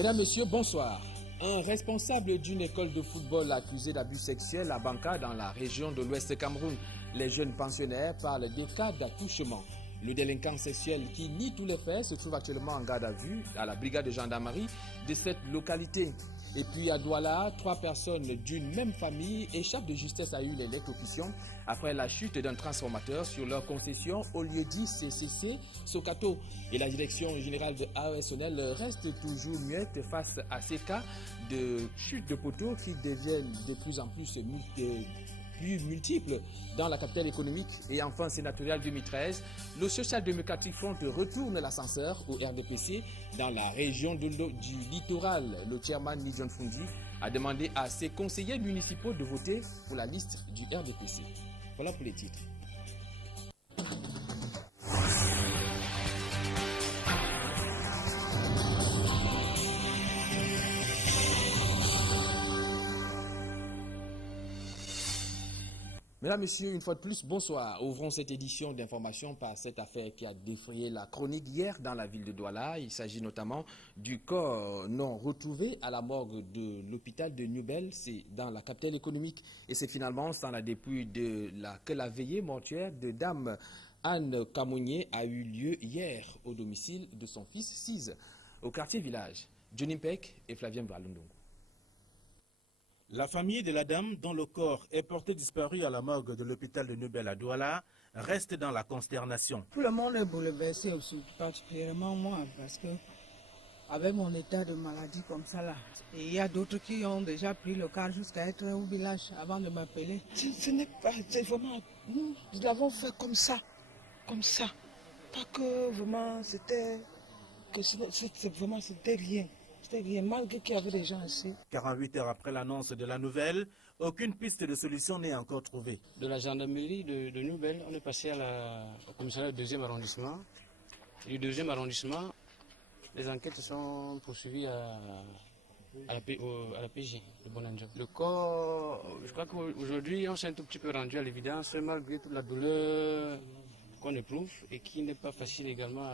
Mesdames, Messieurs, bonsoir. Un responsable d'une école de football accusé d'abus sexuels à Banka dans la région de l'Ouest Cameroun. Les jeunes pensionnaires parlent des cas d'attouchement. Le délinquant sexuel qui nie tous les faits se trouve actuellement en garde à vue à la brigade de gendarmerie de cette localité. Et puis à Douala, 3 personnes d'une même famille échappent de justesse à une électrocution après la chute d'un transformateur sur leur concession au lieu-dit CCC Sokato. Et la direction générale de AESNL reste toujours muette face à ces cas de chute de poteaux qui deviennent de plus en plus multiples dans la capitale économique. Et enfin, sénatorial 2013, le Social Democratic Front retourne l'ascenseur au RDPC dans la région du littoral. Le chairman Nijon Fundi a demandé à ses conseillers municipaux de voter pour la liste du RDPC. Voilà pour les titres. Mesdames, Messieurs, une fois de plus, bonsoir. Ouvrons cette édition d'information par cette affaire qui a défrayé la chronique hier dans la ville de Douala. Il s'agit notamment du corps non retrouvé à la morgue de l'hôpital de Newbel. C'est dans la capitale économique. Et c'est finalement sans la dépouille que la veillée mortuaire de Dame Anne Kamounié a eu lieu hier au domicile de son fils Cise, au quartier village. Johnny Peck et Flavien Bralundongo. La famille de la dame, dont le corps est porté disparu à la morgue de l'hôpital de Newbel à Douala, reste dans la consternation. Tout le monde est bouleversé aussi, particulièrement moi, parce que avec mon état de maladie comme ça là, et il y a d'autres qui ont déjà pris le car jusqu'à être au village avant de m'appeler. Ce n'est pas, c'est vraiment, nous l'avons fait comme ça, pas que vraiment c'était rien. Malgré qu'il y avait des gens ici. 48 heures après l'annonce de la nouvelle, aucune piste de solution n'est encore trouvée. De la gendarmerie de Newbel, on est passé au commissariat du 2e arrondissement. Et du 2e arrondissement, les enquêtes sont poursuivies à la PJ de Bonanjo. Le corps, je crois qu'aujourd'hui, on s'est un tout petit peu rendu à l'évidence, malgré toute la douleur qu'on éprouve et qui n'est pas facile également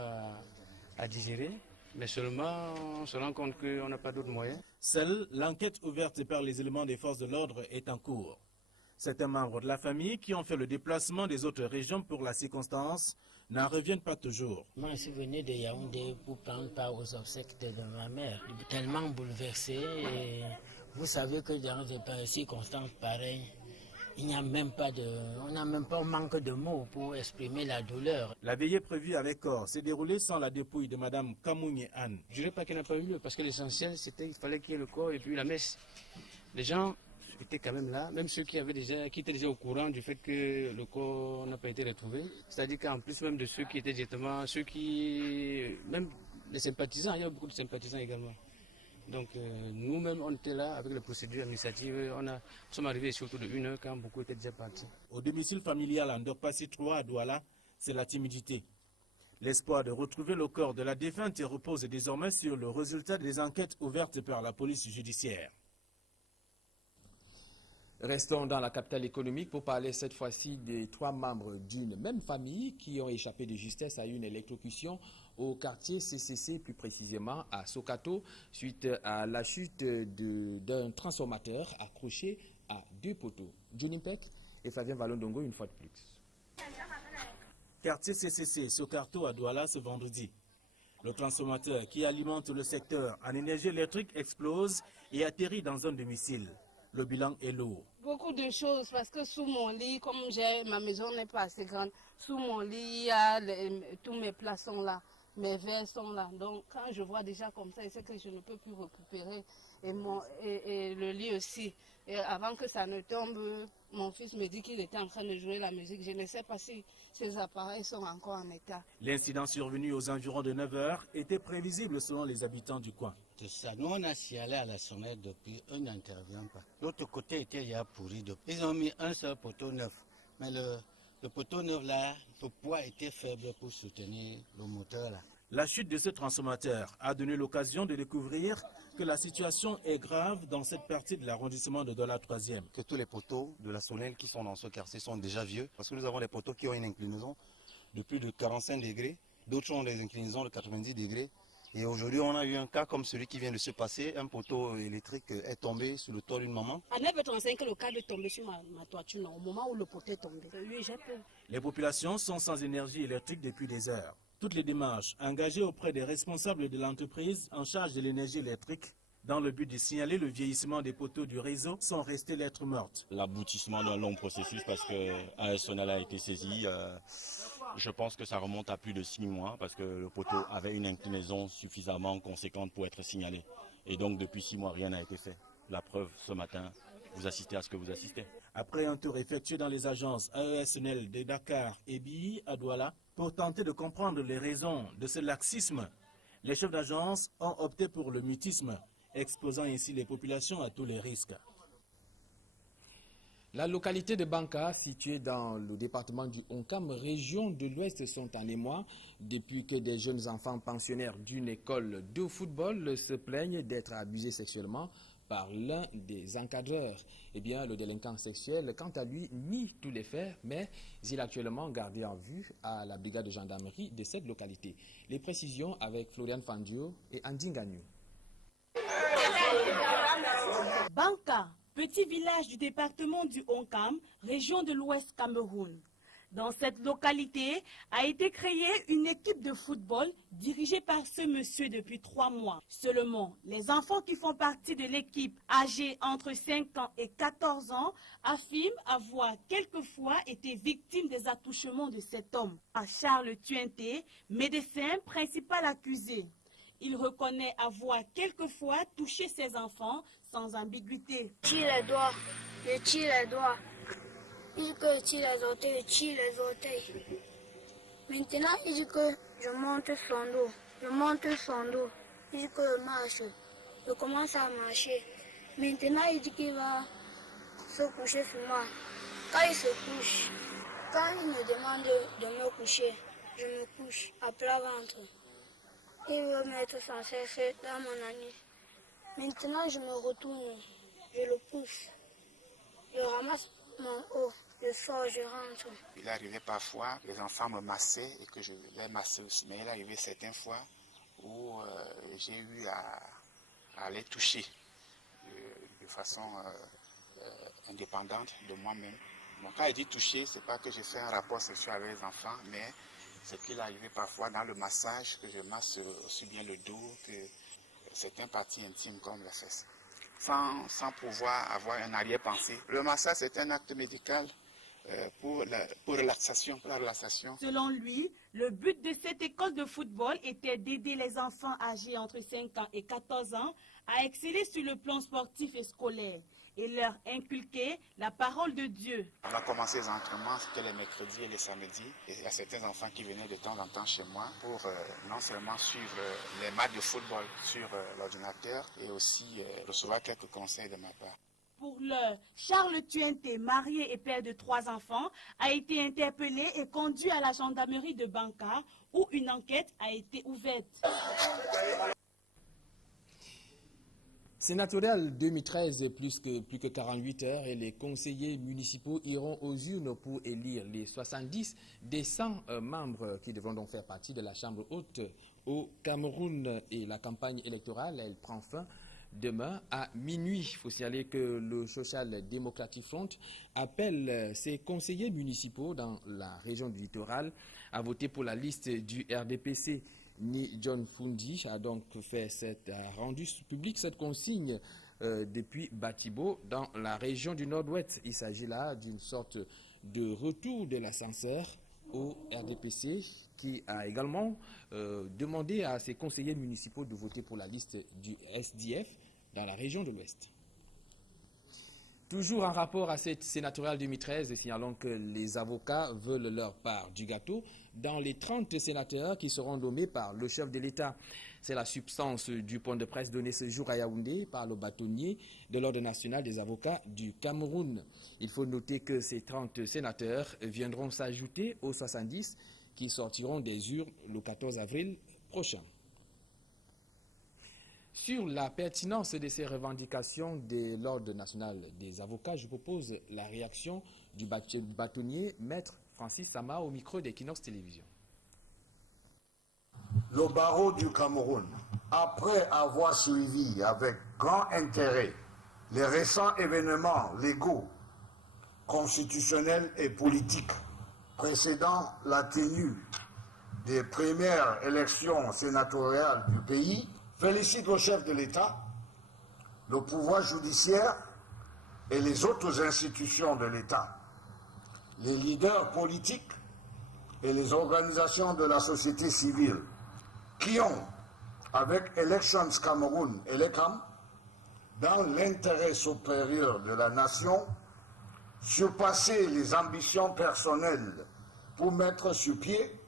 à digérer. Mais seulement, on se rend compte qu'on n'a pas d'autres moyens. Seule l'enquête ouverte par les éléments des forces de l'ordre est en cours. Certains membres de la famille qui ont fait le déplacement des autres régions pour la circonstance n'en reviennent pas toujours. Moi, je suis venu de Yaoundé pour prendre part aux obsèques de ma mère. Tellement bouleversé. Et vous savez que dans des circonstances pareilles, il n'y a même pas on manque de mots pour exprimer la douleur. La veillée prévue avec corps s'est déroulée sans la dépouille de Madame Kamounié Anne. Je ne dirais pas qu'il n'a pas eu lieu, parce que l'essentiel, c'était qu'il fallait qu'il y ait le corps et puis la messe. Les gens étaient quand même là, même ceux qui étaient déjà au courant du fait que le corps n'a pas été retrouvé. C'est-à-dire qu'en plus même de ceux qui étaient directement, même les sympathisants, il y a beaucoup de sympathisants également. Donc nous-mêmes, on était là avec les procédures administratives. Nous sommes arrivés ici autour de 1 heure quand beaucoup étaient déjà partis. Au domicile familial en Dorpassi 3 à Douala, c'est la timidité. L'espoir de retrouver le corps de la défunte repose désormais sur le résultat des enquêtes ouvertes par la police judiciaire. Restons dans la capitale économique pour parler cette fois-ci des 3 membres d'une même famille qui ont échappé de justesse à une électrocution au quartier CCC, plus précisément à Sokato, suite à la chute d'un transformateur accroché à 2 poteaux. Johnny Peck et Flavien Valondongo une fois de plus. Quartier CCC, Sokato à Douala ce vendredi. Le transformateur qui alimente le secteur en énergie électrique explose et atterrit dans un domicile. Le bilan est lourd. Beaucoup de choses parce que sous mon lit, comme ma maison n'est pas assez grande, sous mon lit, il y a tous mes plats sont là, mes verres sont là. Donc quand je vois déjà comme ça, c'est que je ne peux plus récupérer. Et le lit aussi. Et avant que ça ne tombe, mon fils me dit qu'il était en train de jouer la musique. Je ne sais pas si ces appareils sont encore en état. L'incident survenu aux environs de 9 h était prévisible selon les habitants du coin. Tout ça, nous on a signalé à la sonnette depuis, eux n'interviennent pas. L'autre côté était déjà pourri. Ils ont mis un seul poteau neuf. Mais le poteau neuf là, le poids était faible pour soutenir le moteur là. La chute de ce transformateur a donné l'occasion de découvrir que la situation est grave dans cette partie de l'arrondissement de Douala 3e. Que tous les poteaux de la Sonnelle qui sont dans ce quartier sont déjà vieux, parce que nous avons des poteaux qui ont une inclinaison de plus de 45 degrés, d'autres ont des inclinaisons de 90 degrés, Et aujourd'hui, on a eu un cas comme celui qui vient de se passer. Un poteau électrique est tombé sur le toit d'une maman. À 9h35, le câble est tombé sur ma toiture, au moment où le poteau est tombé. Oui, j'ai peur. Les populations sont sans énergie électrique depuis des heures. Toutes les démarches engagées auprès des responsables de l'entreprise en charge de l'énergie électrique dans le but de signaler le vieillissement des poteaux du réseau sont restées lettres mortes. L'aboutissement d'un long processus parce que ASONEL a été saisi. Je pense que ça remonte à plus de 6 mois parce que le poteau avait une inclinaison suffisamment conséquente pour être signalé. Et donc depuis 6 mois, rien n'a été fait. La preuve, ce matin, vous assistez à ce que vous assistez. Après un tour effectué dans les agences AESNL de Dakar et BI à Douala, pour tenter de comprendre les raisons de ce laxisme, les chefs d'agence ont opté pour le mutisme, exposant ainsi les populations à tous les risques. La localité de Banka, située dans le département du Onkam, région de l'Ouest, sont en émoi depuis que des jeunes enfants pensionnaires d'une école de football se plaignent d'être abusés sexuellement par l'un des encadreurs. Eh bien, le délinquant sexuel, quant à lui, nie tous les faits, mais il est actuellement gardé en vue à la brigade de gendarmerie de cette localité. Les précisions avec Florian Fandio et Andy Gagnou. Banka, petit village du département du Onkam, région de l'Ouest Cameroun. Dans cette localité a été créée une équipe de football dirigée par ce monsieur depuis 3 mois. Seulement, les enfants qui font partie de l'équipe, âgés entre 5 ans et 14 ans, affirment avoir quelquefois été victimes des attouchements de cet homme. Charles Tuenté, médecin principal accusé. Il reconnaît avoir quelquefois touché ses enfants sans ambiguïté. Je tire les doigts, je tire les doigts. Il dit que je tire les orteils, je tire les orteils. Maintenant, il dit que je monte son dos, je monte son dos. Il dit que je marche, je commence à marcher. Maintenant, il dit qu'il va se coucher sur moi. Quand il se couche, quand il me demande de me coucher, je me couche à plat ventre. Il veut mettre sans cesse dans mon anus. Maintenant, je me retourne, je le pousse. Je ramasse mon haut, je sors, je rentre. Il arrivait parfois, les enfants me massaient et que je les massais aussi. Mais il arrivait certaines fois où j'ai eu à les toucher de façon indépendante de moi-même. Bon, quand il dit toucher, ce n'est pas que j'ai fait un rapport sexuel avec les enfants, mais c'est qu'il arrivait parfois dans le massage que je masse aussi bien le dos que certaines parties intimes comme les fesses, sans pouvoir avoir un arrière-pensée. Le massage, c'est un acte médical pour la relaxation. Selon lui, le but de cette école de football était d'aider les enfants âgés entre 5 ans et 14 ans à exceller sur le plan sportif et scolaire et leur inculquer la parole de Dieu. On a commencé les entraînements, c'était les mercredis et les samedis. Et il y a certains enfants qui venaient de temps en temps chez moi pour non seulement suivre les matchs de football sur l'ordinateur et aussi recevoir quelques conseils de ma part. Pour l'heure, Charles Tuenté, marié et père de 3 enfants, a été interpellé et conduit à la gendarmerie de Banka où une enquête a été ouverte. Sénatorial 2013, plus que 48 heures et les conseillers municipaux iront aux urnes pour élire les 70 des 100 membres qui devront donc faire partie de la Chambre haute au Cameroun. Et la campagne électorale, elle prend fin demain à minuit. Il faut signaler que le Social Democratic Front appelle ses conseillers municipaux dans la région du littoral à voter pour la liste du RDPC. Ni John Fundi a donc rendu public cette consigne depuis Batibo dans la région du Nord-Ouest. Il s'agit là d'une sorte de retour de l'ascenseur au RDPC qui a également demandé à ses conseillers municipaux de voter pour la liste du SDF dans la région de l'Ouest. Toujours en rapport à cette sénatoriale 2013, signalons que les avocats veulent leur part du gâteau dans les 30 sénateurs qui seront nommés par le chef de l'État. C'est la substance du point de presse donné ce jour à Yaoundé par le bâtonnier de l'Ordre national des avocats du Cameroun. Il faut noter que ces 30 sénateurs viendront s'ajouter aux 70 qui sortiront des urnes le 14 avril prochain. Sur la pertinence de ces revendications de l'Ordre national des avocats, je propose la réaction du bâtonnier Maître Francis Sama au micro d'Equinox Télévision. Le barreau du Cameroun Après avoir suivi avec grand intérêt les récents événements légaux, constitutionnels et politiques précédant la tenue des premières élections sénatoriales du pays, félicite le chef de l'État, le pouvoir judiciaire et les autres institutions de l'État, les leaders politiques et les organisations de la société civile qui ont, avec Elections Cameroun et l'ECAM, dans l'intérêt supérieur de la nation, surpassé les ambitions personnelles pour mettre sur pied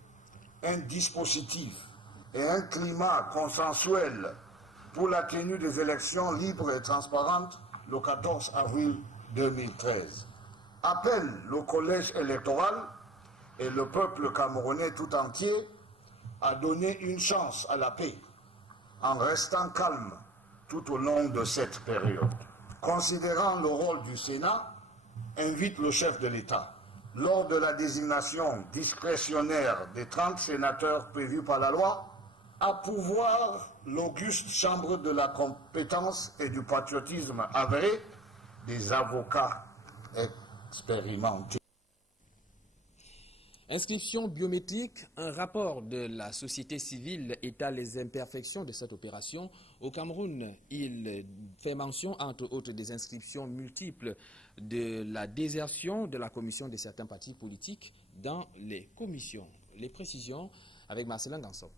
un dispositif et un climat consensuel pour la tenue des élections libres et transparentes le 14 avril 2013. Appelle le collège électoral et le peuple camerounais tout entier à donner une chance à la paix en restant calme tout au long de cette période. Considérant le rôle du Sénat, invite le chef de l'État, lors de la désignation discrétionnaire des 30 sénateurs prévus par la loi, à pouvoir l'auguste chambre de la compétence et du patriotisme avéré des avocats expérimentés. Inscription biométrique, un rapport de la société civile étale les imperfections de cette opération. Au Cameroun, il fait mention, entre autres, des inscriptions multiples, de la désertion de la commission de certains partis politiques dans les commissions. Les précisions avec Marcelin Ganson.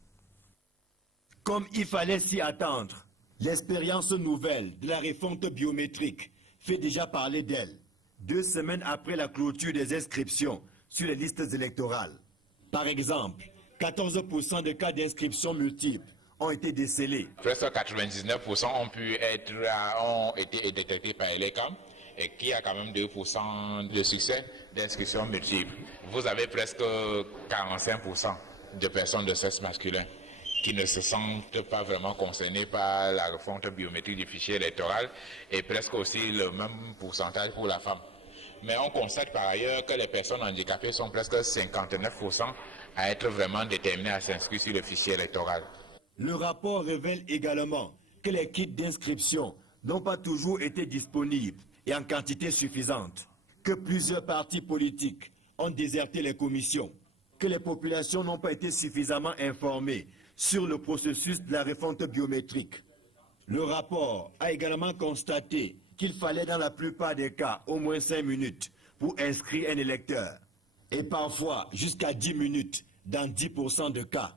Comme il fallait s'y attendre, l'expérience nouvelle de la refonte biométrique fait déjà parler d'elle, 2 semaines après la clôture des inscriptions sur les listes électorales. Par exemple, 14% de cas d'inscription multiples ont été décelés. Presque 99% ont été détectés par l'ECAM et qui a quand même 2% de succès d'inscription multiple. Vous avez presque 45% de personnes de sexe masculin qui ne se sentent pas vraiment concernées par la refonte biométrique du fichier électoral et presque aussi le même pourcentage pour la femme. Mais on constate par ailleurs que les personnes handicapées sont presque 59% à être vraiment déterminées à s'inscrire sur le fichier électoral. Le rapport révèle également que les kits d'inscription n'ont pas toujours été disponibles et en quantité suffisante, que plusieurs partis politiques ont déserté les commissions, que les populations n'ont pas été suffisamment informées sur le processus de la refonte biométrique. Le rapport a également constaté qu'il fallait dans la plupart des cas au moins 5 minutes pour inscrire un électeur et parfois jusqu'à 10 minutes dans 10% de cas.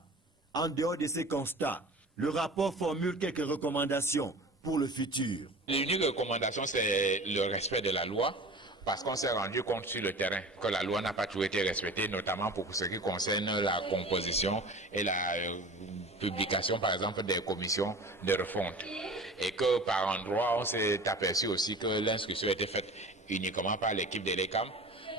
En dehors de ces constats, le rapport formule quelques recommandations pour le futur. L'unique recommandation, c'est le respect de la loi, parce qu'on s'est rendu compte sur le terrain que la loi n'a pas toujours été respectée, notamment pour ce qui concerne la composition et la publication, par exemple, des commissions de refonte. Et que par endroit, on s'est aperçu aussi que l'inscription était faite uniquement par l'équipe de l'ECAM.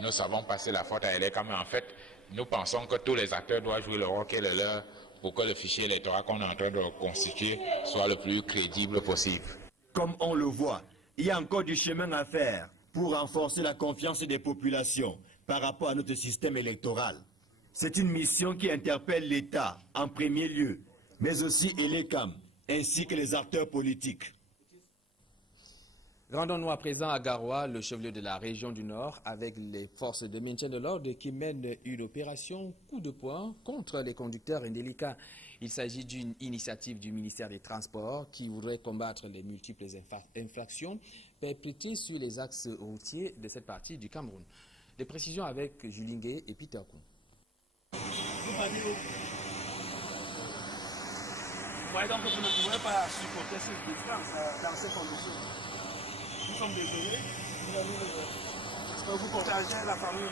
Nous savons passer la faute à l'ECAM, mais en fait, nous pensons que tous les acteurs doivent jouer le rôle qui est le leur pour que le fichier électoral qu'on est en train de constituer soit le plus crédible possible. Comme on le voit, il y a encore du chemin à faire pour renforcer la confiance des populations par rapport à notre système électoral. C'est une mission qui interpelle l'État en premier lieu, mais aussi l'ECAM, ainsi que les acteurs politiques. Rendons-nous à présent à Garoua, le chef-lieu de la région du Nord, avec les forces de maintien de l'ordre qui mènent une opération coup de poing contre les conducteurs indélicats. Il s'agit d'une initiative du ministère des Transports qui voudrait combattre les multiples infractions perpétrées sur les axes routiers de cette partie du Cameroun. Des précisions avec Julien Gué et Peter Koum. Vous voyez donc que vous ne pouvez pas supporter cette distance dans ces conditions. Nous sommes désolés, vous partagez la famille.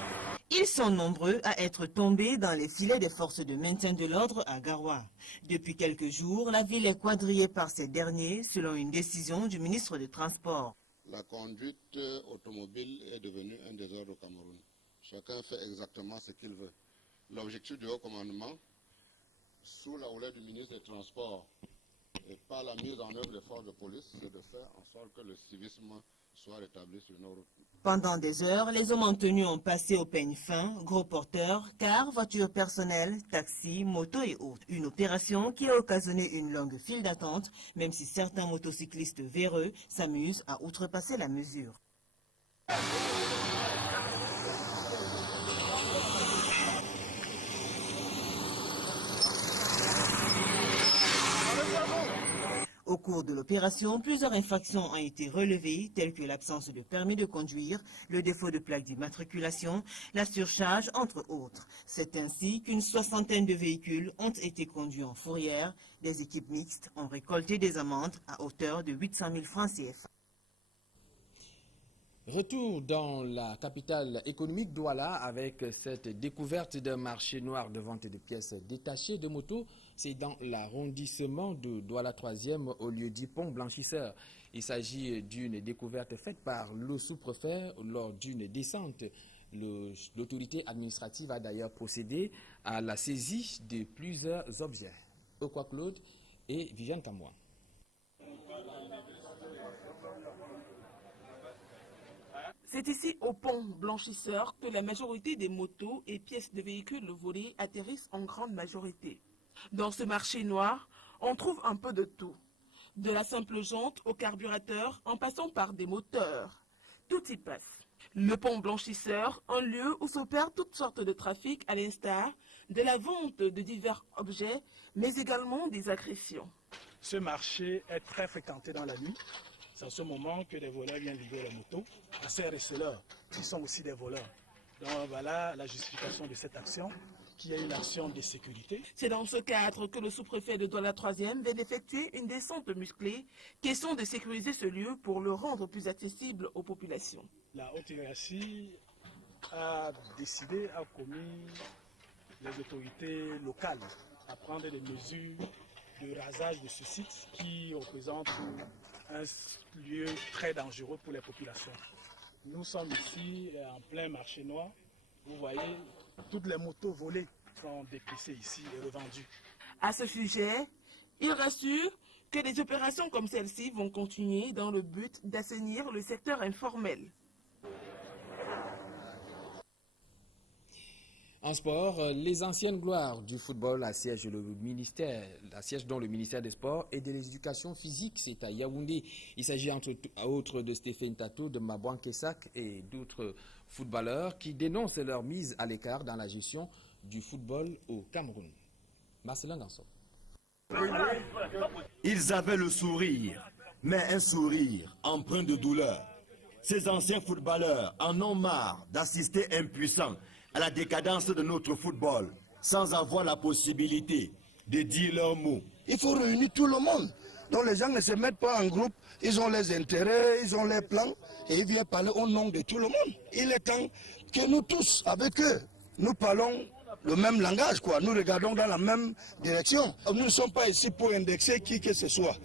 Ils sont nombreux à être tombés dans les filets des forces de maintien de l'ordre à Garoua. Depuis quelques jours, la ville est quadrillée par ces derniers, selon une décision du ministre des Transports. La conduite automobile est devenue un désordre au Cameroun. Chacun fait exactement ce qu'il veut. L'objectif du haut commandement, sous la houlette du ministre des Transports et par la mise en œuvre des forces de police, c'est de faire en sorte que le civisme soit rétabli sur nos routes. Pendant des heures, les hommes en tenue ont passé au peigne fin, gros porteurs, cars, voitures personnelles, taxis, motos et autres. Une opération qui a occasionné une longue file d'attente, même si certains motocyclistes véreux s'amusent à outrepasser la mesure. Au cours de l'opération, plusieurs infractions ont été relevées, telles que l'absence de permis de conduire, le défaut de plaque d'immatriculation, la surcharge, entre autres. C'est ainsi qu'une soixantaine de véhicules ont été conduits en fourrière. Des équipes mixtes ont récolté des amendes à hauteur de 800 000 francs CFA. Retour dans la capitale économique Douala avec cette découverte d'un marché noir de vente de pièces détachées de motos. C'est dans l'arrondissement de Douala 3e au lieu dit pont blanchisseur. Il s'agit d'une découverte faite par le sous-préfet lors d'une descente. L'autorité administrative a d'ailleurs procédé à la saisie de plusieurs objets. Eukwa Claude et Viviane Kamoa. C'est ici au pont blanchisseur que la majorité des motos et pièces de véhicules volés atterrissent en grande majorité. Dans ce marché noir, on trouve un peu de tout. De la simple jante au carburateur en passant par des moteurs. Tout y passe. Le pont blanchisseur, un lieu où s'opèrent toutes sortes de trafics à l'instar de la vente de divers objets, mais également des agressions. Ce marché est très fréquenté dans la nuit. C'est à ce moment que des voleurs viennent livrer les motos à ces receleurs, qui sont aussi des voleurs. Donc voilà la justification de cette action, qui est une action de sécurité. C'est dans ce cadre que le sous-préfet de Douala 3e vient d'effectuer une descente musclée, question de sécuriser ce lieu pour le rendre plus accessible aux populations. La haute hiérarchie a décidé, a commis les autorités locales à prendre des mesures de rasage de ce site qui représente un lieu très dangereux pour les populations. Nous sommes ici en plein marché noir. Vous voyez, toutes les motos volées sont dépecées ici et revendues. À ce sujet, il rassure que des opérations comme celle-ci vont continuer dans le but d'assainir le secteur informel. En sport, les anciennes gloires du football assiègent dont le ministère des Sports et de l'Éducation physique, c'est à Yaoundé. Il s'agit entre autres de Stéphane Tato, de Mabouan Kessak et d'autres footballeurs qui dénoncent leur mise à l'écart dans la gestion du football au Cameroun. Marcelin Ganso. Ils avaient le sourire, mais un sourire empreint de douleur. Ces anciens footballeurs en ont marre d'assister impuissants à la décadence de notre football, sans avoir la possibilité de dire leurs mots. Il faut réunir tout le monde. Donc les gens ne se mettent pas en groupe, ils ont les intérêts, ils ont les plans, et ils viennent parler au nom de tout le monde. Il est temps que nous tous, avec eux, nous parlons le même langage, quoi. Nous regardons dans la même direction. Nous ne sommes pas ici pour indexer qui que ce soit.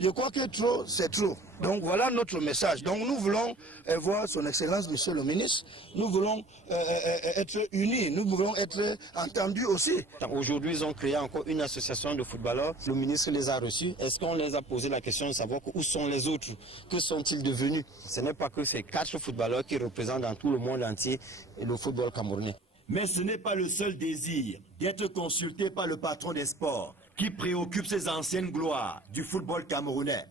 Je crois que trop, c'est trop. Donc voilà notre message. Donc nous voulons voir son Excellence, Monsieur le ministre. Nous voulons être unis. Nous voulons être entendus aussi. Aujourd'hui, ils ont créé encore une association de footballeurs. Le ministre les a reçus. Est-ce qu'on les a posé la question de savoir où sont les autres? Que sont-ils devenus? Ce n'est pas que ces 4 footballeurs qui représentent dans tout le monde entier le football camerounais. Mais ce n'est pas le seul désir d'être consulté par le patron des sports qui préoccupe ces anciennes gloires du football camerounais.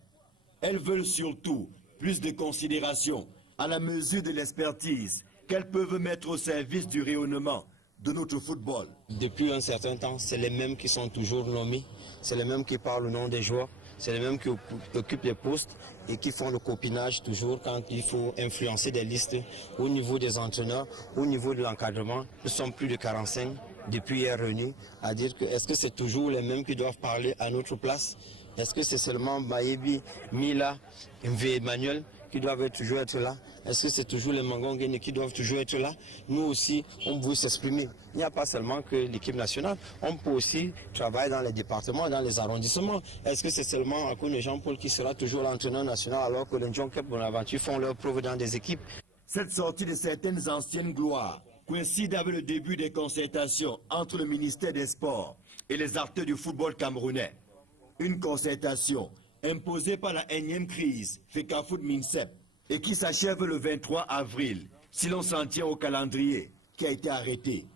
Elles veulent surtout plus de considération à la mesure de l'expertise qu'elles peuvent mettre au service du rayonnement de notre football. Depuis un certain temps, c'est les mêmes qui sont toujours nommés, c'est les mêmes qui parlent au nom des joueurs, c'est les mêmes qui occupent les postes et qui font le copinage toujours quand il faut influencer des listes au niveau des entraîneurs, au niveau de l'encadrement. Nous sommes plus de 45 depuis hier réunis à dire que est-ce que c'est toujours les mêmes qui doivent parler à notre place? Est-ce que c'est seulement Bayebi, Mila, Mvé Emmanuel qui doivent toujours être là? Est-ce que c'est toujours les Mangongene qui doivent toujours être là? Nous aussi, on veut s'exprimer. Il n'y a pas seulement que l'équipe nationale, on peut aussi travailler dans les départements, dans les arrondissements. Est-ce que c'est seulement Akone Jean-Paul qui sera toujours l'entraîneur national alors que les John Kep Bonaventure font leur preuve dans des équipes? Cette sortie de certaines anciennes gloires coïncide avec le début des concertations entre le ministère des Sports et les acteurs du football camerounais. Une concertation imposée par la énième crise FECAFOOT MINSEP et qui s'achève le 23 avril, si l'on s'en tient au calendrier qui a été arrêté.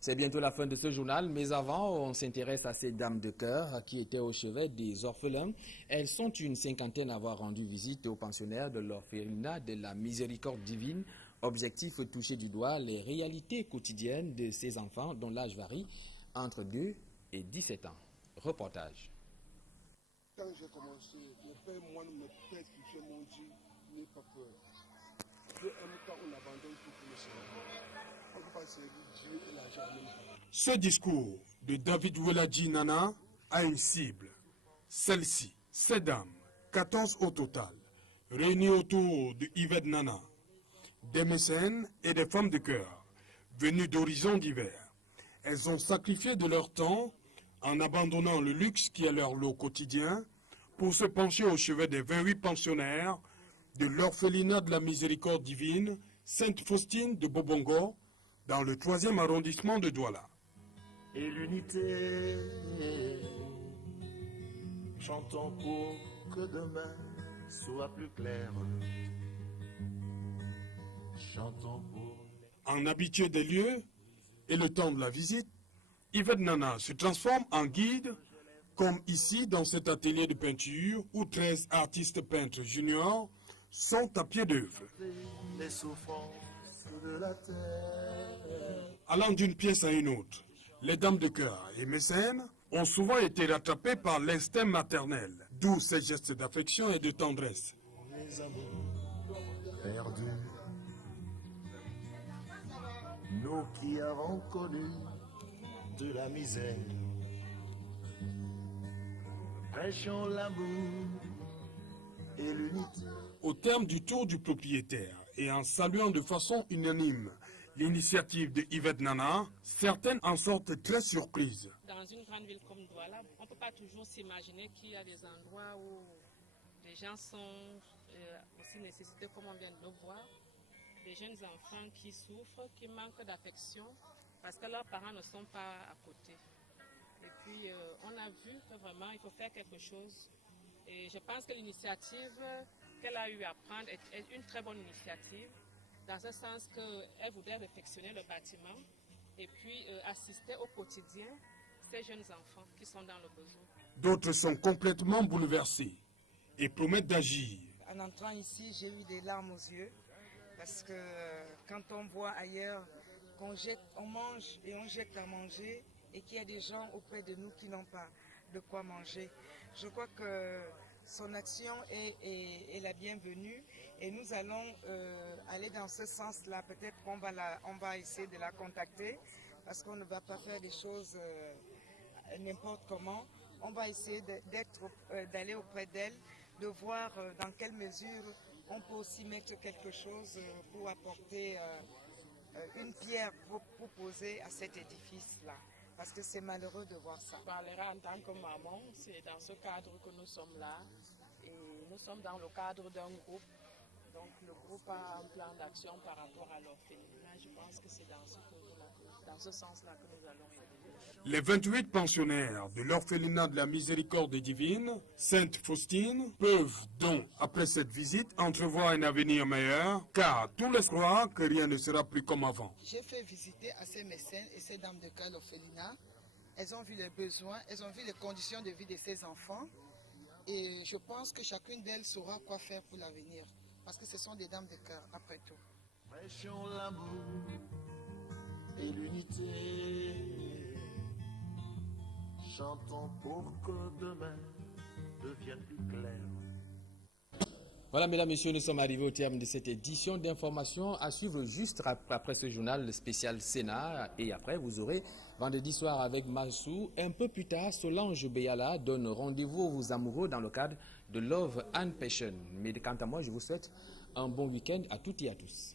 C'est bientôt la fin de ce journal, mais avant, on s'intéresse à ces dames de cœur qui étaient au chevet des orphelins. Elles sont une cinquantaine à avoir rendu visite aux pensionnaires de l'orphelinat de la Miséricorde divine. Objectif, toucher du doigt les réalités quotidiennes de ces enfants dont l'âge varie entre 2 et 17 ans. Reportage. Quand j'ai commencé, le père, moi, mes pères qui m'ont dit, n'aie pas peur. Dieu aime quand on abandonne tout pour le Seigneur. On ne peut pas servir Dieu et l'argent. Ce discours de David Weladji Nana a une cible. Celle-ci, ces dames, 14 au total, réunies autour de Yvette Nana, des mécènes et des femmes de cœur, venues d'horizons divers. Elles ont sacrifié de leur temps en abandonnant le luxe qui est leur lot quotidien pour se pencher au chevet des 28 pensionnaires de l'orphelinat de la Miséricorde divine Sainte-Faustine de Bobongo dans le 3e arrondissement de Douala. Et l'unité, chantons pour que demain soit plus clair. Chantons pour... En habitué des lieux et le temps de la visite, Yvette Nana se transforme en guide, comme ici dans cet atelier de peinture où 13 artistes peintres juniors sont à pied d'œuvre. Les souffrances de la terre. Allant d'une pièce à une autre, les dames de cœur et mécènes ont souvent été rattrapées par l'instinct maternel, d'où ces gestes d'affection et de tendresse. Les amours perdus, nous qui avons connu de la misère, prêchons l'amour et l'unité. Au terme du tour du propriétaire et en saluant de façon unanime l'initiative de Yvette Nana, certaines en sortent très surprises. Dans une grande ville comme Douala, on ne peut pas toujours s'imaginer qu'il y a des endroits où les gens sont aussi nécessités, comme on vient de le voir, des jeunes enfants qui souffrent, qui manquent d'affection, parce que leurs parents ne sont pas à côté. Et puis, on a vu que vraiment, il faut faire quelque chose. Et je pense que l'initiative qu'elle a eu à prendre est une très bonne initiative, dans ce sens qu'elle voudrait réfectionner le bâtiment et puis assister au quotidien ces jeunes enfants qui sont dans le besoin. D'autres sont complètement bouleversés et promettent d'agir. En entrant ici, j'ai eu des larmes aux yeux, parce que quand on voit ailleurs qu'on mange et on jette à manger, et qu'il y a des gens auprès de nous qui n'ont pas de quoi manger, je crois que son action est la bienvenue et nous allons aller dans ce sens-là. Peut-être qu'on va essayer de la contacter, parce qu'on ne va pas faire des choses n'importe comment. On va essayer d'aller auprès d'elle, de voir dans quelle mesure on peut aussi mettre quelque chose pour apporter une pierre pour poser à cet édifice-là. Parce que c'est malheureux de voir ça. Je parlerai en tant que maman, c'est dans ce cadre que nous sommes là. Et nous sommes dans le cadre d'un groupe. Donc le groupe a un plan d'action par rapport à l'orphelinat. Je pense que c'est dans ce sens-là que nous allons aider. Les 28 pensionnaires de l'orphelinat de la Miséricorde divine, Sainte-Faustine, peuvent donc, après cette visite, entrevoir un avenir meilleur, car tous laissent croire que rien ne sera plus comme avant. J'ai fait visiter à ces mécènes et ces dames de cœur l'orphelinat. Elles ont vu les besoins, elles ont vu les conditions de vie de ces enfants. Et je pense que chacune d'elles saura quoi faire pour l'avenir. Parce que ce sont des dames de cœur, après tout. Prêchons l'amour et l'unité. Chantons pour que demain devienne plus clair. Voilà, mesdames, messieurs, nous sommes arrivés au terme de cette édition d'information. À suivre juste après ce journal spécial Sénat. Et après, vous aurez vendredi soir avec Massou. Un peu plus tard, Solange Beyala donne rendez-vous aux amoureux dans le cadre de Love and Passion. Mais quant à moi, je vous souhaite un bon week-end à toutes et à tous.